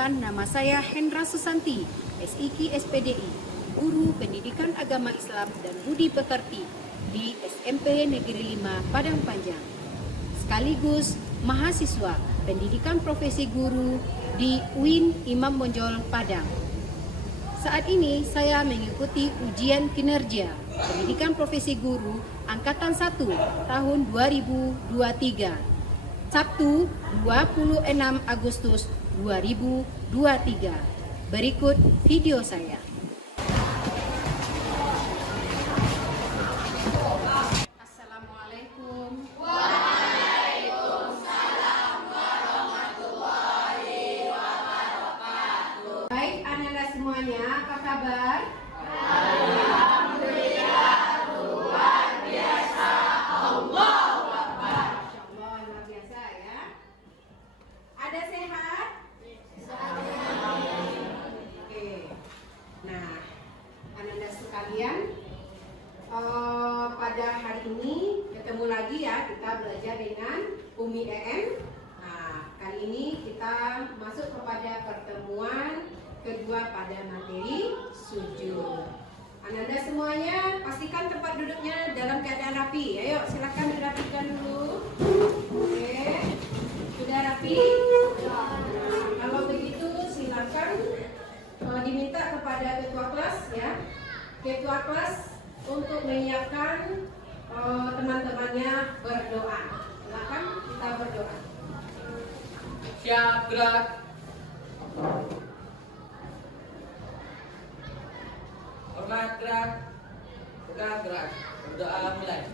Perkenalkan, nama saya Hendra Susanti, SIK SPDI, Guru Pendidikan Agama Islam dan Budi Pekerti di SMP Negeri 5 Padang Panjang. Sekaligus mahasiswa Pendidikan Profesi Guru di UIN Imam Bonjol Padang. Saat ini saya mengikuti ujian kinerja Pendidikan Profesi Guru Angkatan 1 tahun 2023. Sabtu 26 Agustus 2023. Berikut video saya. Assalamualaikum. Waalaikumsalam warahmatullahi wabarakatuh. Baik, anak-anak semuanya, apa kabar? Alhamdulillah, luar biasa. Allahu Akbar. Insyaallah luar biasa ya. Ada sehat? Oke. Nah, anak-anak sekalian, pada hari ini ketemu lagi ya, kita belajar dengan Umi EM. Nah, kali ini kita masuk kepada pertemuan kedua pada materi sujud. Anak-anak semuanya pastikan tempat duduknya dalam keadaan rapi. Ayo silakan dirapikan dulu. Oke, sudah rapi? Nah, kalau begitu silakan diminta kepada ketua kelas ya, ketua kelas untuk menyiapkan teman-temannya berdoa. Silakan kita berdoa. Siap, gerak. Hormat, gerak. Tegak, gerak. Berdoa mulai.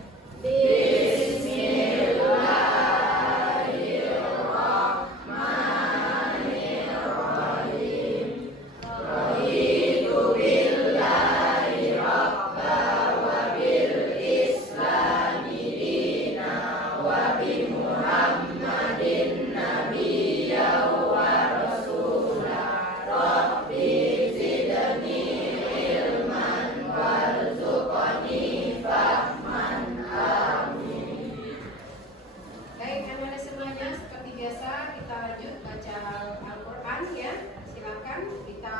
Baik, anak-anak semuanya, seperti biasa kita lanjut baca Al-Quran ya. Silakan kita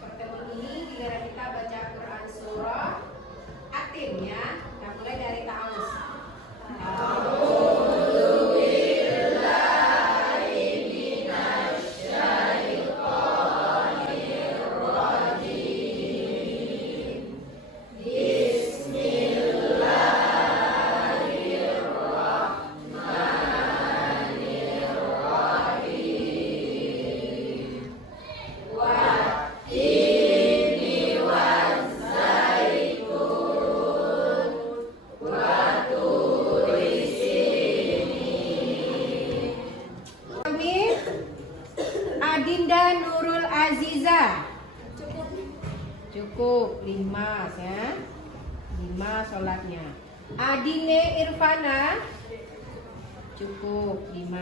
pertemuan ini giliran kita baca Quran surah Atin ya. Kita mulai dari ta'awuz. Adinda Nurul Aziza. Cukup 5 ya. 5 sholatnya. Adine Irfana. Cukup 5.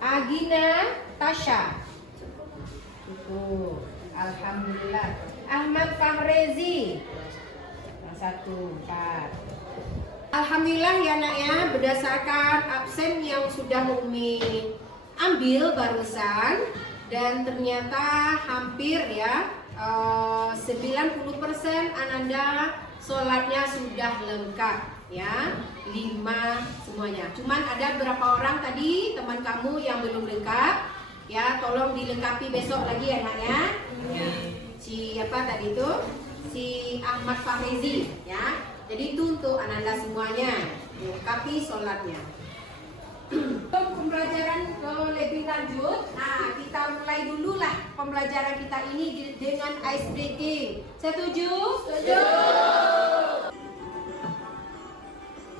Agina Tasha. Cukup. Alhamdulillah. Ahmad Fahrezi. Yang 1, 4. Alhamdulillah ya nak ya, berdasarkan absen yang sudah Umi ambil barusan, dan ternyata hampir ya 90% Ananda sholatnya sudah lengkap ya, 5 semuanya. Cuman ada beberapa orang tadi teman kamu yang belum lengkap ya, tolong dilengkapi besok lagi ya nak ya. Si apa tadi itu? Si Ahmad Fahrezi ya. Jadi itu untuk Ananda semuanya, lengkapi sholatnya. Untuk pembelajaran lebih lanjut, nah kita mulai dulu lah pembelajaran kita ini dengan ice breaking. Setuju? Setuju.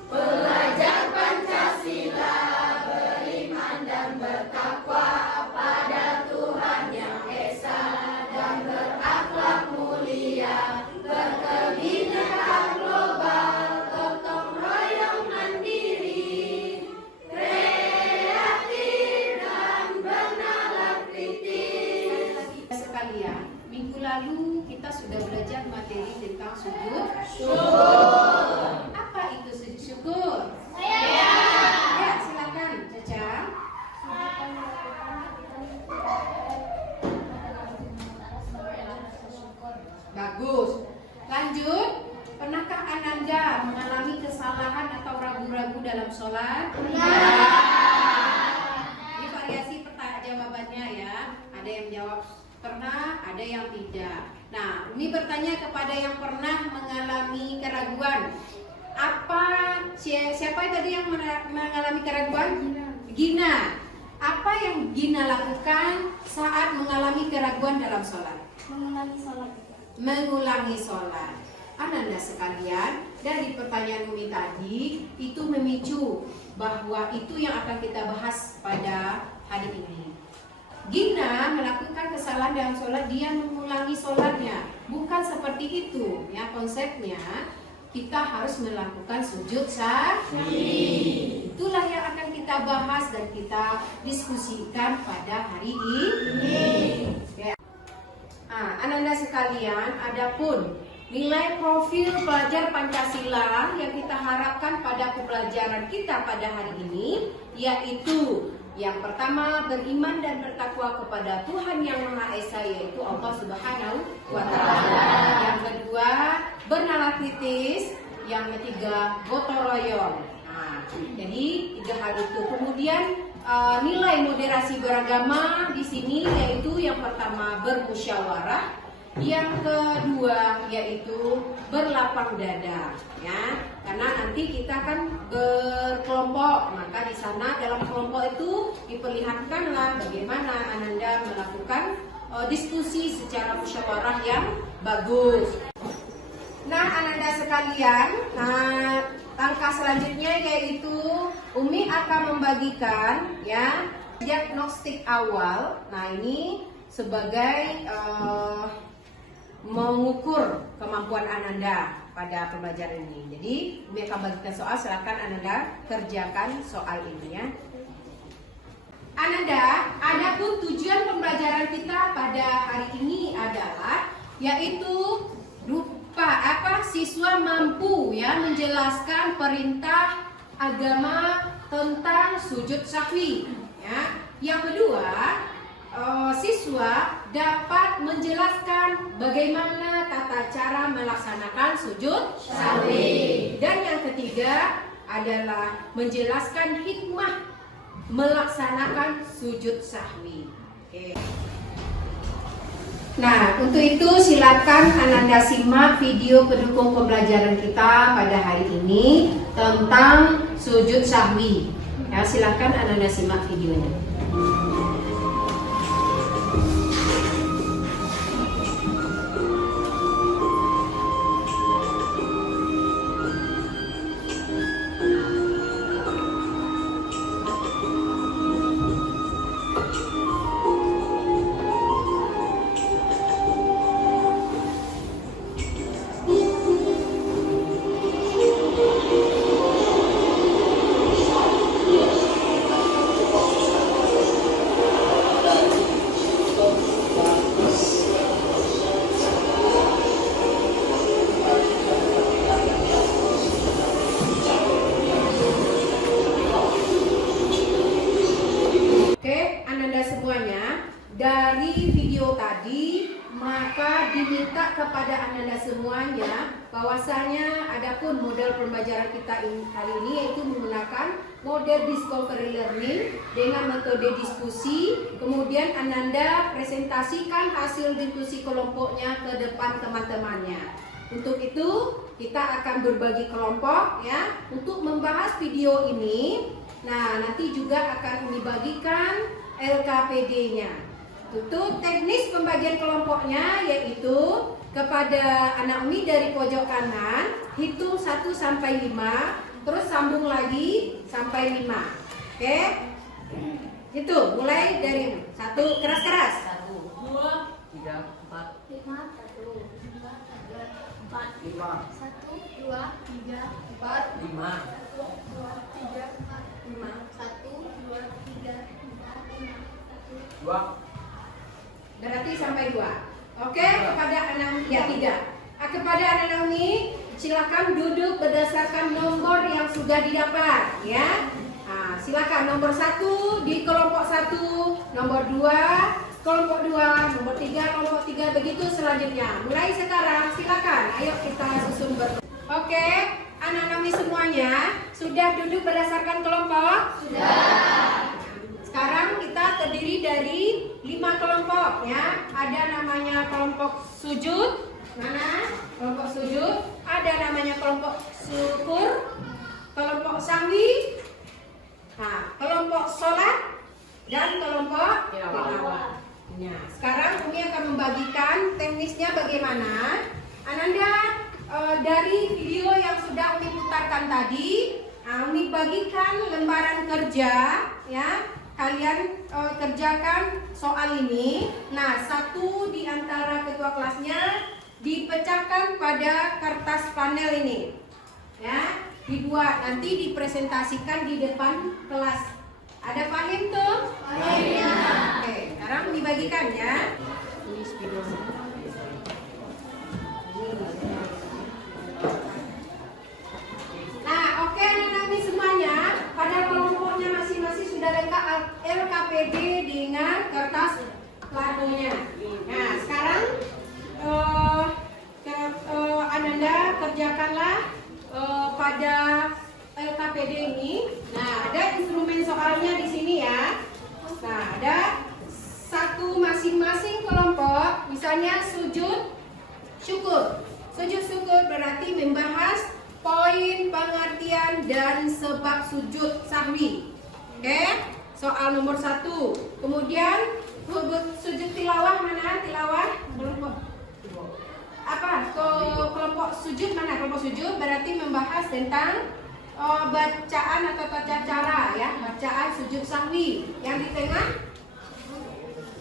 Belajar Pancasila, beriman dan bertakwa pada Tuhan Yang Esa dan berakhlak mulia, berkebinekaan global, gotong royong mandiri, sekalian. Minggu lalu kita sudah belajar materi tentang sujud syukur. Apa itu sujud syukur? Ya, silakan Caca. sholat? Ya. Ini variasi pertanyaan jawabannya ya. Ada yang jawab pernah, ada yang tidak. Nah, ini bertanya kepada yang pernah mengalami keraguan. Siapa tadi yang mengalami keraguan? Gina. Apa yang Gina lakukan saat mengalami keraguan dalam sholat? Mengulangi sholat. Mengulangi sholat. Ananda sekalian, dari pertanyaan Umi tadi itu memicu bahwa itu yang akan kita bahas pada hari ini. Gina melakukan kesalahan dalam sholat, dia mengulangi sholatnya. Bukan seperti itu ya konsepnya. Kita harus melakukan sujud sahwi. Itulah yang akan kita bahas dan kita diskusikan pada hari ini. Ya. Ananda sekalian, adapun nilai profil pelajar Pancasila yang kita harapkan pada pembelajaran kita pada hari ini, yaitu yang pertama, beriman dan bertakwa kepada Tuhan Yang Maha Esa, yaitu Allah Subhanahu wa Ta'ala. Yang kedua, bernalar kritis. Yang ketiga, gotong royong. Jadi 3 hal itu. Kemudian nilai moderasi beragama di sini yaitu yang pertama bermusyawarah, yang kedua yaitu berlapang dada, ya. Karena nanti kita kan berkelompok, maka di sana dalam kelompok itu diperlihatkanlah bagaimana Ananda melakukan diskusi secara musyawarah yang bagus. Nah, Ananda sekalian, langkah selanjutnya yaitu Umi akan membagikan ya diagnostik awal. Nah, ini sebagai mengukur kemampuan Ananda pada pembelajaran ini. Jadi, Umi akan bagikan soal, silakan Ananda kerjakan soal ini ya. Ananda, adapun tujuan pembelajaran kita pada hari ini adalah yaitu siswa mampu ya menjelaskan perintah agama tentang sujud sahwi ya. Yang kedua, siswa dapat menjelaskan bagaimana tata cara melaksanakan sujud sahwi. Dan yang ketiga adalah menjelaskan hikmah melaksanakan sujud sahwi. Oke. Nah, untuk itu silakan Ananda simak video pendukung pembelajaran kita pada hari ini tentang sujud sahwi. Ya, silakan Ananda simak videonya. Dari video tadi, maka diminta kepada Ananda semuanya bahwasanya adapun model pembelajaran kita kali ini yaitu menggunakan model discovery learning dengan metode diskusi. Kemudian Ananda presentasikan hasil diskusi kelompoknya ke depan teman-temannya. Untuk itu kita akan berbagi kelompok ya untuk membahas video ini. Nah, nanti juga akan dibagikan LKPD-nya. Untuk teknis pembagian kelompoknya yaitu kepada anak Umi dari pojok kanan hitung 1 sampai 5, terus sambung lagi sampai 5. Oke? Itu mulai dari 1, keras-keras. 1, 2, 3, 4, 5, 1, 2, 3, 4, 5, 1, 2, 3, 4, 5, 1, 2, 3, 4, 5, 1, 2, 3, 4, 5, 1, 2. Berarti sampai 2. Oke, kepada anak ya 3. Kepada anak Umi silakan duduk berdasarkan nomor yang sudah didapat ya. Silakan nomor 1 di kelompok 1, nomor 2 kelompok 2, nomor 3 kelompok 3, begitu selanjutnya. Mulai sekarang silakan, ayo kita susun Oke, anak-anak semuanya sudah duduk berdasarkan kelompok? Sudah. Sekarang kita terdiri dari 5 kelompok ya. Ada namanya kelompok sujud. Mana? Kelompok sujud. Ada namanya kelompok syukur, kelompok sahwi, kelompok sholat, dan kelompok tilawah. Nah, sekarang Umi akan membagikan teknisnya bagaimana. Ananda, dari video yang sudah Umi putarkan tadi, Umi bagikan lembaran kerja ya. Kalian kerjakan soal ini. Nah, satu di antara ketua kelasnya dipecahkan pada kertas panel ini ya, dibuat nanti dipresentasikan di depan kelas. Ada paham tuh? Paham. Oke, sekarang dibagikan ya. Ini spidol. Nah, oke anak-anak semuanya, pada kelompoknya masing-masing sudah lengkap LKPD dengan kertas lagunya. Nah, sekarang Ananda kerjakanlah pada LKPD ini. Nah, ada instrumen soalnya di sini ya. Nah, ada satu masing-masing kelompok, misalnya sujud syukur. Sujud syukur berarti membahas poin pengertian dan sebab sujud sahwi. Oke, soal nomor 1. Kemudian sujud tilawah mana? Tilawah kelompok apa? Kelompok sujud mana? Kelompok sujud berarti membahas tentang bacaan atau tata cara ya, bacaan sujud sahwi. Yang di tengah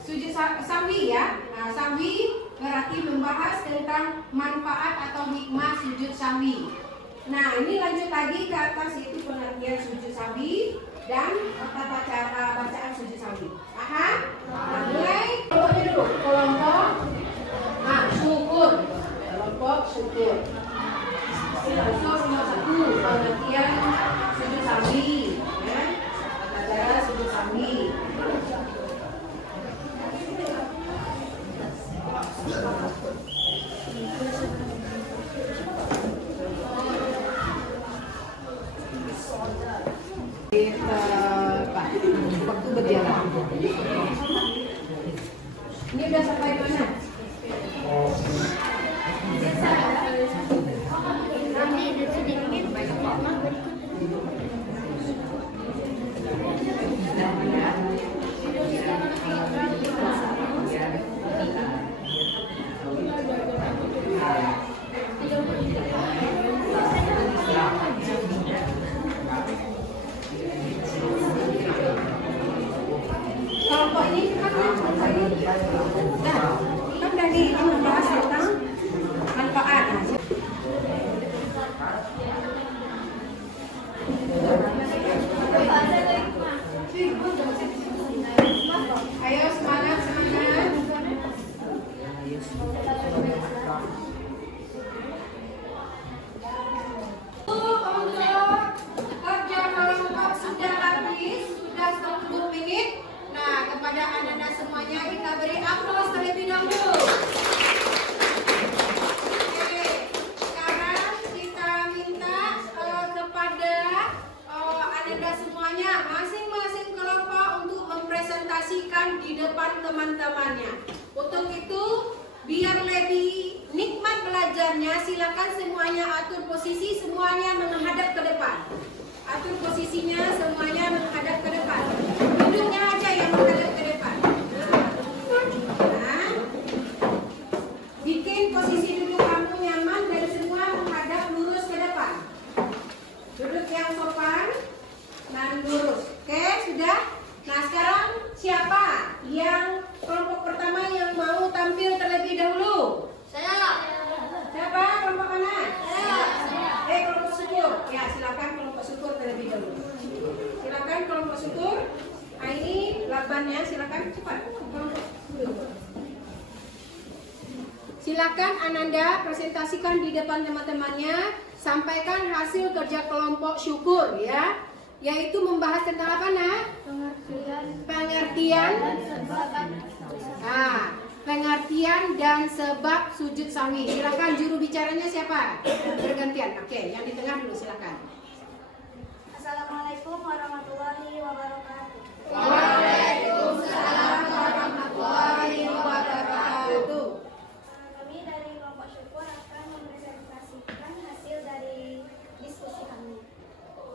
sujud sahwi ya. Nah, sahwi berarti membahas tentang manfaat atau hikmah sujud sahwi. Nah, ini lanjut lagi ke atas, itu pengertian sujud sahwi dan tata cara bacaan sujud sahwi. Paham? Nah, mulai kelompoknya dulu. Kelompok syukur. Kelompok syukur. Unsur nomor 1, pengertian sujud sahwi ya. Tata cara sujud sahwi. Waktu berjalan. Ini udah sampai mana? Kelompok ini kan dari membahas tentang manfaat. Ayo semangat, semangat. Kerja kelompok sudah habis, sudah 10 menit. Nah, kepada anak-anak semuanya kita beri aplaus terlebih dahulu. Oke, sekarang kita minta kepada anak-anak semuanya, masing-masing kelompok untuk mempresentasikan di depan teman-temannya. Untuk itu, biar lebih nikmat belajarnya, silakan semuanya atur posisi, semuanya menghadap ke depan. Atur posisinya, semuanya menghadap ke depan. Duduknya aja yang menghadap ke depan. Nah, bikin posisi duduk kamu nyaman dan semua menghadap lurus ke depan. Duduk yang sopan dan lurus. Oke, sudah? Nah, sekarang siapa yang kelompok pertama yang mau tampil terlebih dahulu? Saya. Siapa? Kelompok mana? Saya. Kelompok syukur. Ya, silakan kelompok syukur terlebih dahulu. Silakan kelompok syukur. Nah, ini labannya, silakan cepat. Silakan Ananda presentasikan di depan teman-temannya, sampaikan hasil kerja kelompok syukur ya, yaitu membahas tentang apa pengertian. Pengertian pengertian dan sebab sujud sahwi. Silakan juru bicaranya siapa? Bergantian. Oke, yang di tengah dulu silakan. Assalamualaikum warahmatullahi wabarakatuh. Waalaikumsalam warahmatullahi wabarakatuh. Kami dari kelompok syukur akan mempresentasikan hasil dari diskusi kami.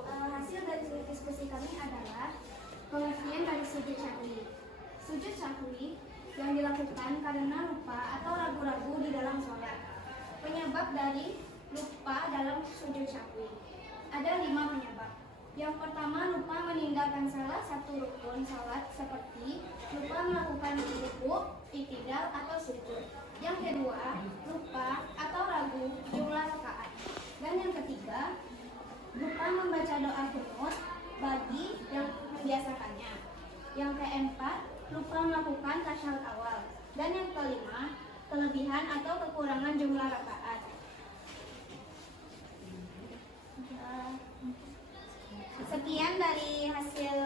Hasil dari diskusi kami adalah pengertian dari sujud syahwi. Sujud syahwi yang dilakukan karena lupa atau ragu-ragu di dalam sholat. Penyebab dari lupa dalam sujud syahwi. Ada 5 penyebab. Yang pertama, lupa meninggalkan salah satu rukun sholat seperti lupa melakukan ruku, i'tidal atau sujud. Yang kedua, lupa atau ragu jumlah rakaat. Dan yang ketiga, lupa membaca doa qunut bagi yang membiasakannya. Yang keempat, lupa melakukan tasyahud awal. Dan yang kelima, kelebihan atau kekurangan jumlah rakaat. Sekian dari hasil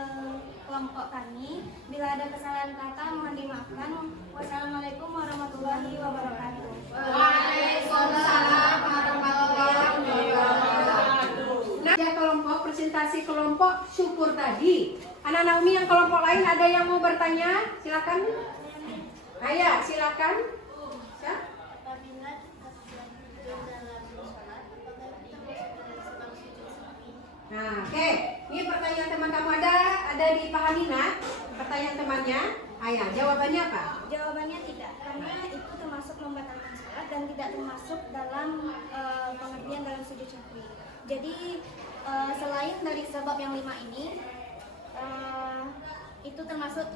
kelompok kami. Bila ada kesalahan kata mohon dimaafkan. Wassalamualaikum warahmatullahi wabarakatuh. Waalaikumsalam warahmatullahi wabarakatuh. Nah, ya kelompok presentasi kelompok syukur tadi. Anak Naomi yang kelompok lain ada yang mau bertanya? Silakan. Ayah, silakan. Siap? Nah, oke. Ini pertanyaan teman kamu ada dipahami nak? Pertanyaan temannya. Ayah, jawabannya apa? Jawabannya tidak, karena itu termasuk membatalkan sholat dan tidak termasuk dalam pengertian dalam sujud syahwi. Jadi selain dari sebab yang 5 ini, itu termasuk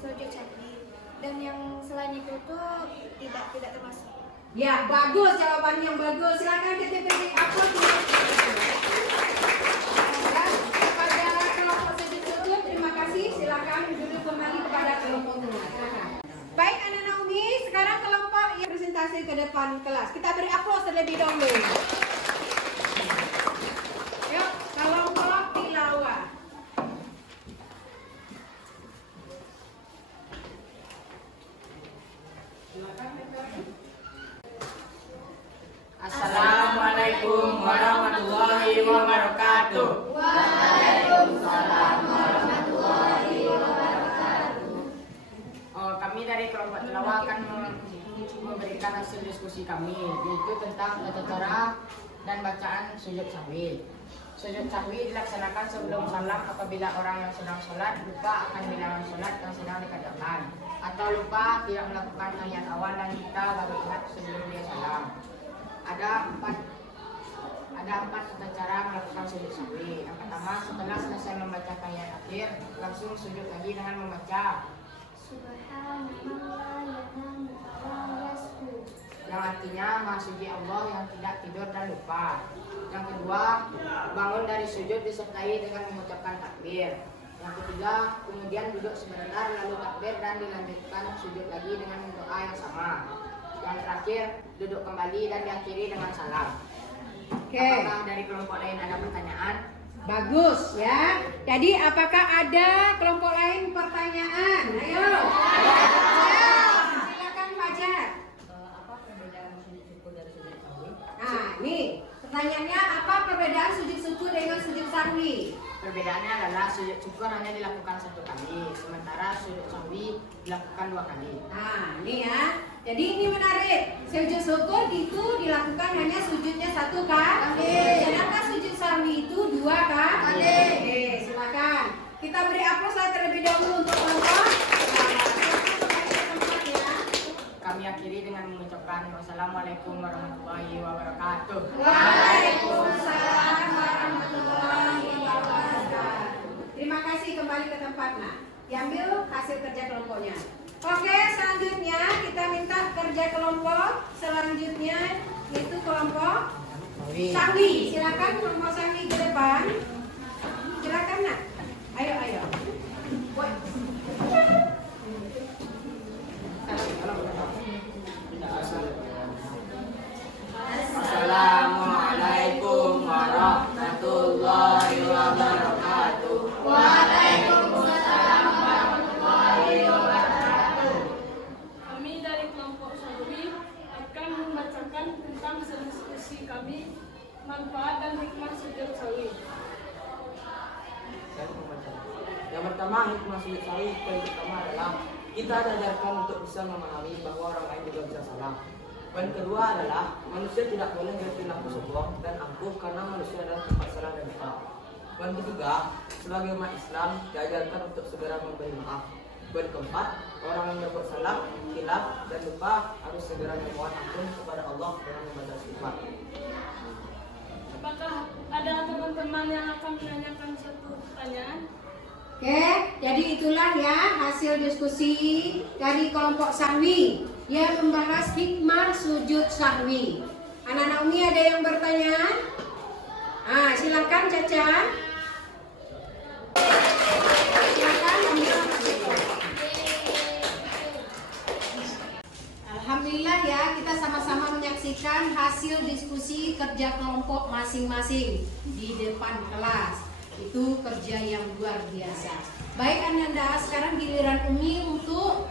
sujud syahwi. Dan yang selain itu tuh tidak termasuk. Ya, bagus, jawaban yang bagus. Silakan ketik-ketik apa tuh? Dan kepada kelompok sujud-sujud, terima kasih. Silakan duduk kembali kepada kelompoknya. Silakan. Baik, Anak Naomi, sekarang kelompok yang presentasi ke depan kelas. Kita beri aplaus terlebih dahulu. Yuk, kelompok tilawah. Assalamualaikum warahmatullahi wabarakatuh. Waalaikumsalam warahmatullahi wabarakatuh. Kami dari kelompok tilawah akan memberikan hasil diskusi kami, yaitu tentang tata cara dan bacaan sujud sahwi. Sujud sahwi dilaksanakan sebelum salam apabila orang yang sedang sholat lupa akan bilangan sholat yang sedang dikerjakan, atau lupa tidak melakukan tahiyat awal dan kita baru ingat sebelum dia salam. Ada empat tata cara melakukan sujud sahwi. Yang pertama, setelah selesai membaca tahiyat akhir, langsung sujud lagi dengan membaca yang artinya Maha Suci Allah yang tidak tidur dan lupa. Yang kedua, bangun dari sujud disertai dengan mengucapkan takbir. Yang ketiga, kemudian duduk sebentar lalu takbir dan dilanjutkan sujud lagi dengan doa yang sama. Yang terakhir, duduk kembali dan diakhiri dengan salam. Oke. Apakah dari kelompok lain ada pertanyaan? Bagus ya. Jadi apakah ada kelompok lain pertanyaan? Ayo. Silakan Fajar. Apa perbedaan sujud syukur dari sujud sahwi? Nah, nih pertanyaannya apa perbedaan sujud syukur dengan sujud sahwi? Perbedaannya adalah sujud syukur hanya dilakukan 1 kali, sementara sujud sahwi dilakukan 2 kali. Nah, ini ya. Jadi ini menarik. Sujud syukur itu dilakukan hanya sujudnya 1 kali. Sedangkan sujud sahwi itu 2 kali. Oke, silakan. Kita beri aplaus terlebih dahulu untuk kelompok. Kami akhiri dengan mengucapkan wassalamualaikum warahmatullahi wabarakatuh. Waalaikumsalam warahmatullahi wabarakatuh. Terima kasih, kembali ke tempat nak. Diambil hasil kerja kelompoknya. Oke, selanjutnya kita minta kerja kelompok selanjutnya yaitu kelompok sahwi. Silakan kelompok sahwi ke depan. Silakan nak. Ayo. Boy. Assalamualaikum warahmatullahi wabarakatuh. Kami dari kelompok sawi, manfaat dan hikmah sujud sawi. Yang pertama, hikmah sujud sawi yang pertama adalah kita diajarkan untuk bisa memahami bahwa orang lain juga bisa salah. Poin kedua adalah manusia tidak boleh berperilaku sombong dan angkuh karena manusia adalah tempat salah dan lupa. Poin ketiga, sebagai umat Islam diajarkan untuk segera memberi maaf. Poin keempat, orang yang berbuat salah, khilaf dan lupa harus segera memohon ampun kepada Allah dengan membaca istighfar. Apakah ada teman-teman yang akan menanyakan satu pertanyaan? Oke, jadi itulah ya hasil diskusi dari kelompok sahwi yang membahas hikmah sujud sahwi. Anak-anak Umi ada yang bertanya? Silakan Caca. Silakan Alhamdulillah ya, kita sama-sama menyaksikan hasil diskusi kerja kelompok masing-masing di depan kelas. Itu kerja yang luar biasa. Baik Ananda, sekarang giliran Umi untuk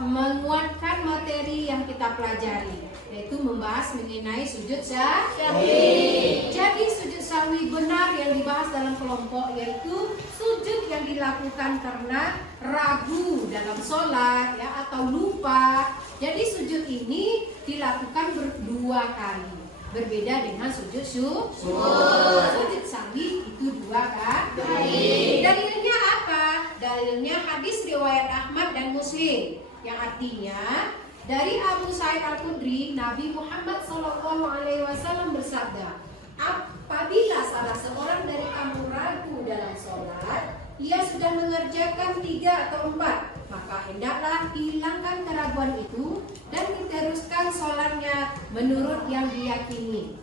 menguatkan materi yang kita pelajari, yaitu membahas mengenai sujud sahwi. Jadi sujud sahwi benar yang dibahas dalam kelompok yaitu sujud yang dilakukan karena ragu dalam sholat ya, atau lupa. Jadi sujud ini dilakukan berdua kali. Berbeda dengan sujud sujud sahwi itu dua kali. Dalilnya apa? Dalilnya hadis riwayat Ahmad dan Muslim yang artinya dari Abu Sa'id Al-Khudri, Nabi Muhammad SAW bersabda, apabila salah seorang dari kamu ragu dalam sholat, ia sudah mengerjakan 3 atau 4, maka hendaklah hilangkan keraguan itu dan diteruskan sholatnya menurut yang diyakini.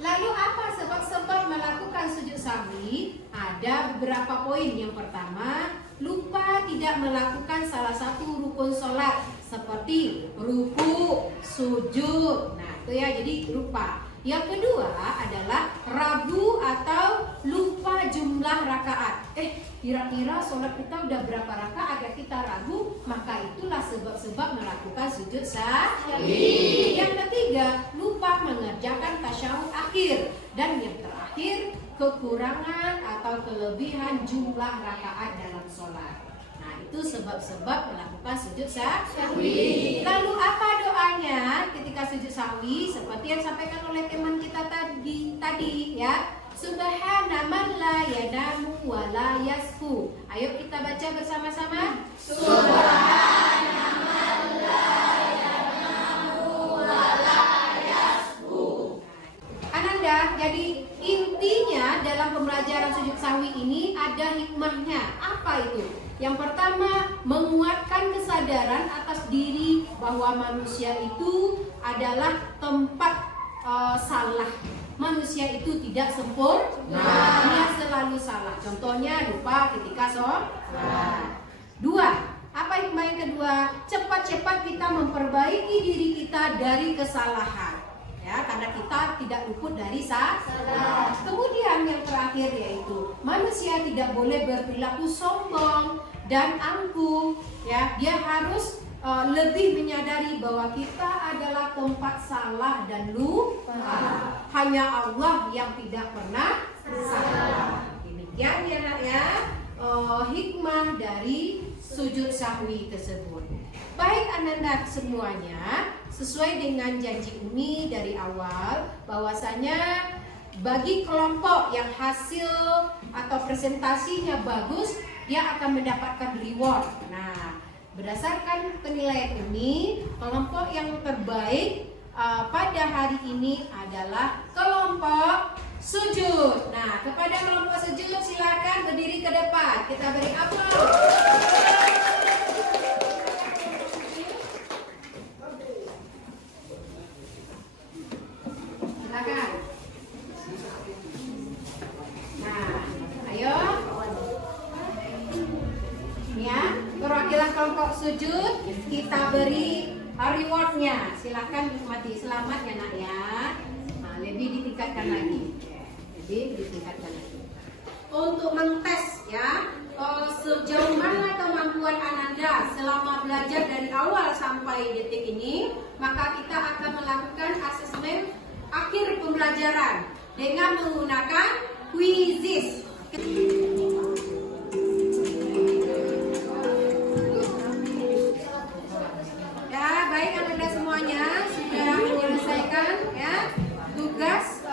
Lalu apa sebab-sebab melakukan sujud sahwi? Ada beberapa poin. Yang pertama, lupa tidak melakukan salah satu rukun sholat seperti ruku, sujud. Nah itu ya, jadi lupa. Yang kedua adalah ragu atau lupa jumlah rakaat. Kira-kira sholat kita udah berapa rakaat ya, kita ragu, maka itulah sebab-sebab melakukan sujud sahwi. Yang ketiga, lupa mengerjakan tasyahud akhir. Dan yang terakhir, kekurangan atau kelebihan jumlah rakaat dalam sholat. Nah itu sebab-sebab melakukan sujud sahwi. Lalu apa doanya ketika sujud sahwi? Seperti yang disampaikan oleh teman kita tadi ya. Subhana man la yanamu wa la yasfu. Ayo kita baca bersama-sama. Subhana man la yanamu wa la yasfu. Ananda, jadi intinya dalam pembelajaran sujud sahwi ini ada hikmahnya. Apa itu? Yang pertama, menguatkan kesadaran atas diri bahwa manusia itu adalah tempat salah. Manusia itu tidak sempurna, dia selalu salah. Contohnya lupa ketika sholat. 2. Apa hikmah yang kedua? Cepat-cepat kita memperbaiki diri kita dari kesalahan. Ya, karena kita tidak luput dari salah. Kemudian yang terakhir yaitu manusia tidak boleh berperilaku sombong dan angkuh. Ya, dia harus lebih menyadari bahwa kita adalah tempat salah dan lupa. Hanya Allah yang tidak pernah salah. Demikian ya nak ya, hikmah dari sujud sahwi tersebut. Baik Ananda semuanya, sesuai dengan janji Umi dari awal, bahwasanya bagi kelompok yang hasil atau presentasinya bagus, dia akan mendapatkan reward. Nah, berdasarkan penilaian ini, kelompok yang terbaik pada hari ini adalah kelompok sujud. Nah, kepada kelompok sujud silakan berdiri ke depan. Kita beri aplaus. Silakan. Nah, ayo. Ya, perwakilan kelompok sujud kita beri rewardnya. Silakan nikmati. Selamat ya nak ya. Nah, lebih ditingkatkan lagi. Untuk mentes ya, sejauh mana kemampuan Ananda selama belajar dari awal sampai detik ini, maka kita akan melakukan asesmen akhir pembelajaran dengan menggunakan quizzes. Ya, baik Anda semuanya sudah menyelesaikan ya tugas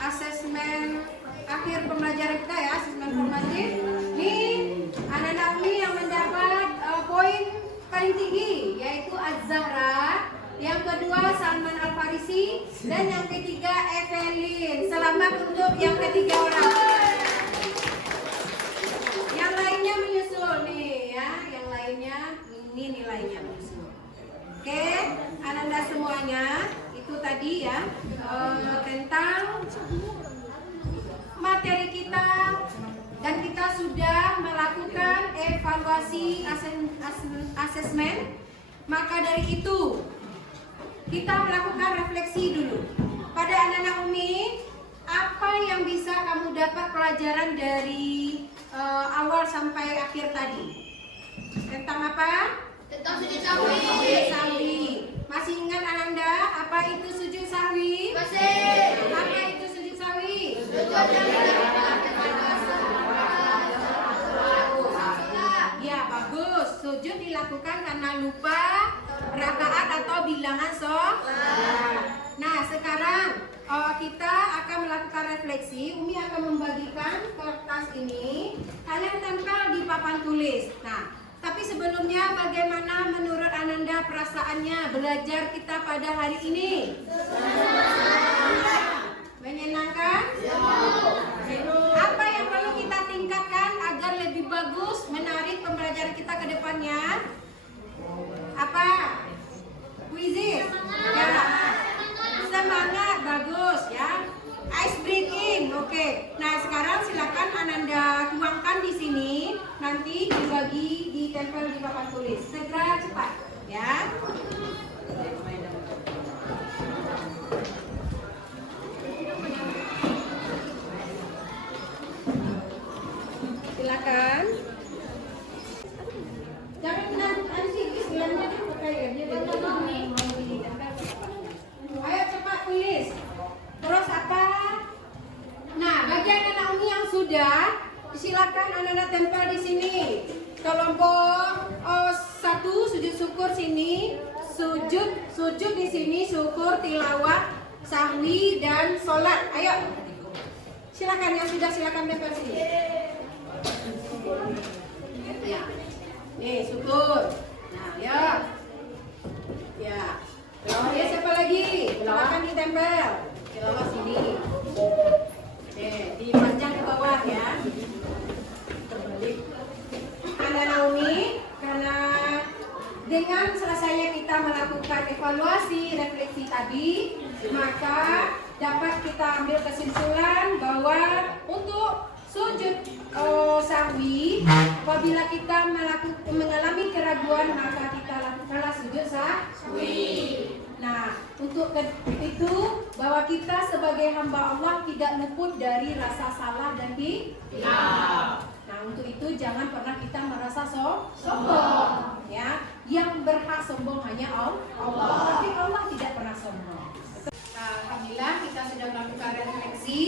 asesmen akhir pembelajaran kita ya, asesmen formatif. Nih, anak-anak ini yang mendapat poin paling tinggi yaitu Az-Zahra, yang kedua Salman Al-Farisi, dan yang ketiga Evelyn. Selamat untuk yang ketiga orang. Yang lainnya menyusul nih ya, yang lainnya ini nilainya menyusul. Oke, anak-anak semuanya itu tadi ya tentang materi kita, dan kita sudah melakukan evaluasi asesmen. Maka dari itu kita melakukan refleksi dulu. Pada anak-anak Umi, apa yang bisa kamu dapat pelajaran dari awal sampai akhir tadi? Tentang apa? Tentang sujud sahwi. Sujud sahwi. Masih ingat Ananda apa itu sujud sahwi? Masih. Apa itu sujud sahwi? Ya, bagus. Sujud dilakukan karena lupa rakaat atau bilangan sholat. Nah, sekarang kita akan melakukan refleksi. Umi akan membagikan kertas ini. Kalian tempel di papan tulis. Nah, tapi sebelumnya bagaimana menurut Ananda perasaannya belajar kita pada hari ini? Menyenangkan? Apa yang perlu kita tingkatkan agar lebih bagus menarik pembelajaran kita ke depannya? Apa? Quizzes? Ya. Semangat, bagus ya. Ice breathing, oke. Nah, sekarang silakan Ananda tuangkan di sini, nanti dibagi, ditempel di papan tulis. Segera cepat, ya. Silakan. Jangan nanti bilangnya pakai dia. Ayo cepat tulis. Terus apa? Nah, bagi anak-anak Umi yang sudah, silakan anak-anak tempel di sini. Kelompok 1 sujud syukur sini, sujud di sini, syukur, tilawah, sahwi dan sholat. Ayo. Silakan yang sudah, silakan tempel sini. Ya. Nih, syukur. Nah, ya. Ya. Tilawahnya siapa lagi? Silakan ditempel. Tilawah sini. Dipanjang ke bawah ya. Terbalik. Anda Naomi, karena dengan selesainya kita melakukan evaluasi refleksi tadi, maka dapat kita ambil kesimpulan bahwa untuk sujud sahwi, apabila kita mengalami keraguan, maka kita lakukanlah sujud sahwi. Nah, untuk itu bahwa kita sebagai hamba Allah tidak luput dari rasa salah dan hilaf. Nah, untuk itu jangan pernah kita merasa sombong, ya. Yang berhak sombong hanya Allah, tapi Allah tidak pernah sombong. Nah, alhamdulillah kita sudah melakukan refleksi.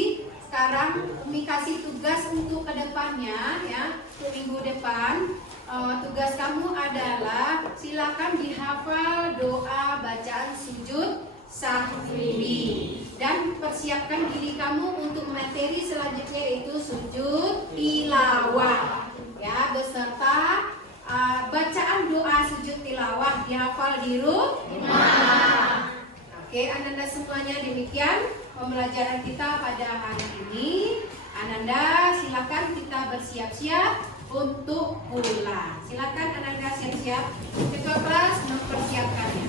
Sekarang Umi kasih tugas untuk kedepannya, ya, untuk minggu depan. Tugas kamu adalah silakan dihafal doa bacaan sujud sahwi dan persiapkan diri kamu untuk materi selanjutnya, yaitu sujud tilawah, ya, beserta bacaan doa sujud tilawah dihafal di rumah. Oke, Ananda semuanya, demikian pembelajaran kita pada hari ini. Ananda silakan kita bersiap-siap untuk pulang. Silakan Ananda siap-siap, ketua kelas mempersiapkannya.